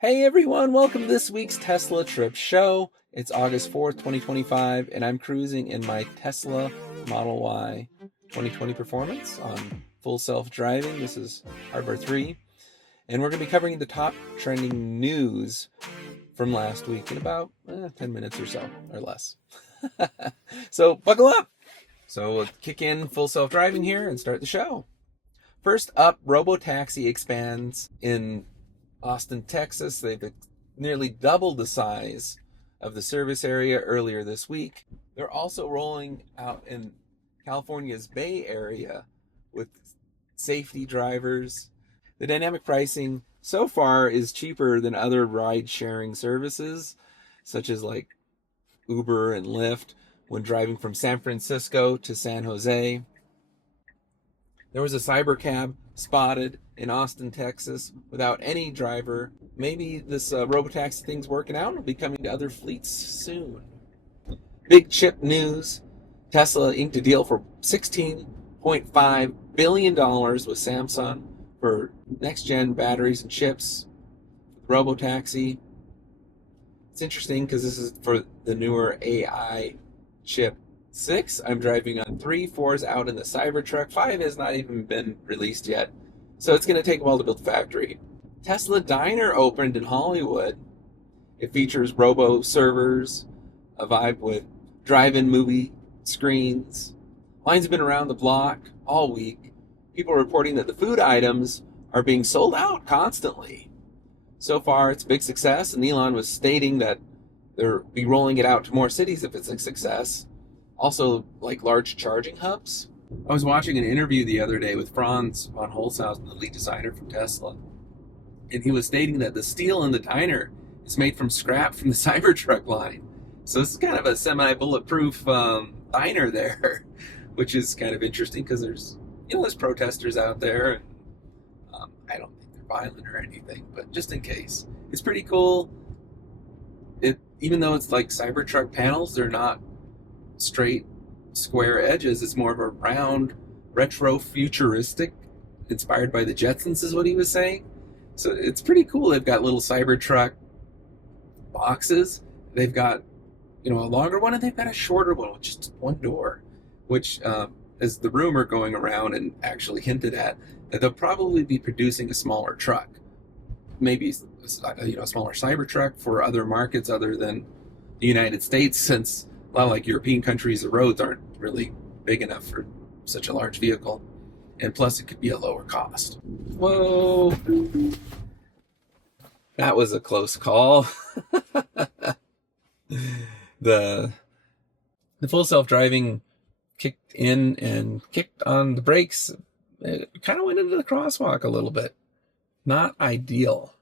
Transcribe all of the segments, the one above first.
Hey everyone, welcome to this week's Tesla Trip Show. It's August 4th, 2025, and I'm cruising in my Tesla Model Y 2020 Performance on full self-driving. This is Hardware 3, and we're going to be covering the top trending news from last week in about 10 minutes or so, or less. So buckle up! So we'll kick in full self-driving here and start the show. First up, Robo Taxi expands in Austin, Texas. They've nearly doubled the size of the service area earlier this week. They're also rolling out in California's Bay Area with safety drivers. The dynamic pricing so far is cheaper than other ride-sharing services, such as like Uber and Lyft, when driving from San Francisco to San Jose. There was a cybercab spotted in Austin, Texas, without any driver. Maybe this Robotaxi thing's working out and will be coming to other fleets soon. Big chip news. Tesla inked a deal for $16.5 billion with Samsung for next-gen batteries and chips. Robotaxi. It's interesting because this is for the newer AI chip 6. I'm driving on 3. 4 is out in the Cybertruck. 5 has not even been released yet. So it's going to take a while to build the factory. Tesla Diner opened in Hollywood. It features robo servers, a vibe with drive-in movie screens. Lines have been around the block all week. People are reporting that the food items are being sold out constantly. So far, it's a big success, and Elon was stating that they'll be rolling it out to more cities if it's a success. Also, like large charging hubs. I was watching an interview the other day with Franz von Holzhausen, the lead designer from Tesla, and he was stating that the steel in the diner is made from scrap from the Cybertruck line. So this is kind of a semi-bulletproof diner there, which is kind of interesting because there's protesters out there. And, I don't think they're violent or anything, but just in case, it's pretty cool. Even though it's like Cybertruck panels, they're not straight square edges. It's more of a round, retro futuristic, inspired by the Jetsons is what he was saying. So it's pretty cool. They've got little Cybertruck boxes. They've got a longer one, and they've got a shorter one with just one door, which is the rumor going around and actually hinted at that they'll probably be producing a smaller truck, maybe a smaller Cybertruck for other markets other than the United States, since a lot of like European countries, the roads aren't really big enough for such a large vehicle. And plus, it could be a lower cost. Whoa. That was a close call. The full self-driving kicked in and kicked on the brakes. It kind of went into the crosswalk a little bit. Not ideal.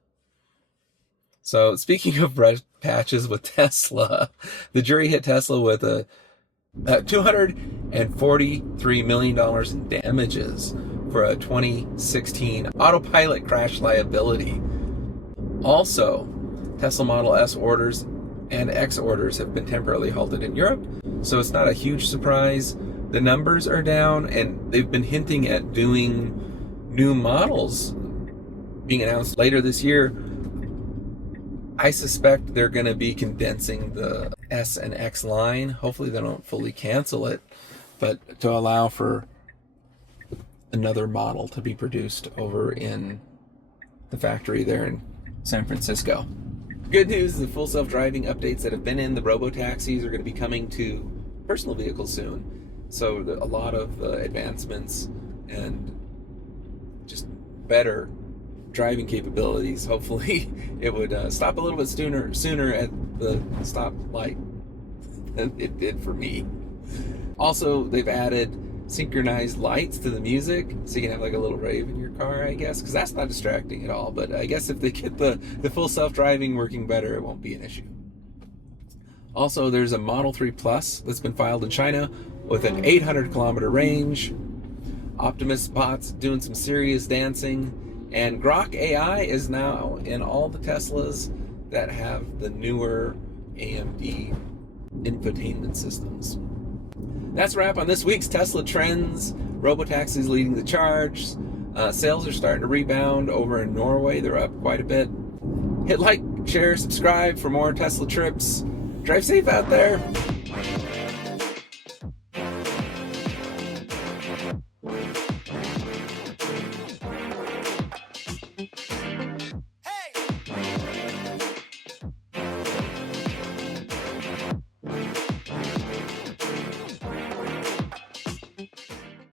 So speaking of red patches with Tesla, the jury hit Tesla with a $243 million in damages for a 2016 Autopilot crash liability. Also, Tesla Model S orders and X orders have been temporarily halted in Europe, so it's not a huge surprise. The numbers are down, and they've been hinting at doing new models being announced later this year. I suspect they're going to be condensing the S and X line. Hopefully they don't fully cancel it, but to allow for another model to be produced over in the factory there in San Francisco. Good news, the full self-driving updates that have been in the Robotaxis are going to be coming to personal vehicles soon. So a lot of advancements and just better driving capabilities. Hopefully it would stop a little bit sooner at the stoplight than it did for me. Also, they've added synchronized lights to the music, so you can have like a little rave in your car, I guess, because that's not distracting at all. But I guess if they get the full self-driving working better, it won't be an issue. Also, there's a Model 3 Plus that's been filed in China with an 800-kilometer range. Optimus bots doing some serious dancing. And Grok AI is now in all the Teslas that have the newer AMD infotainment systems. That's a wrap on this week's Tesla Trends. Robotaxi is leading the charge. Sales are starting to rebound over in Norway. They're up quite a bit. Hit like, share, subscribe for more Tesla trips. Drive safe out there.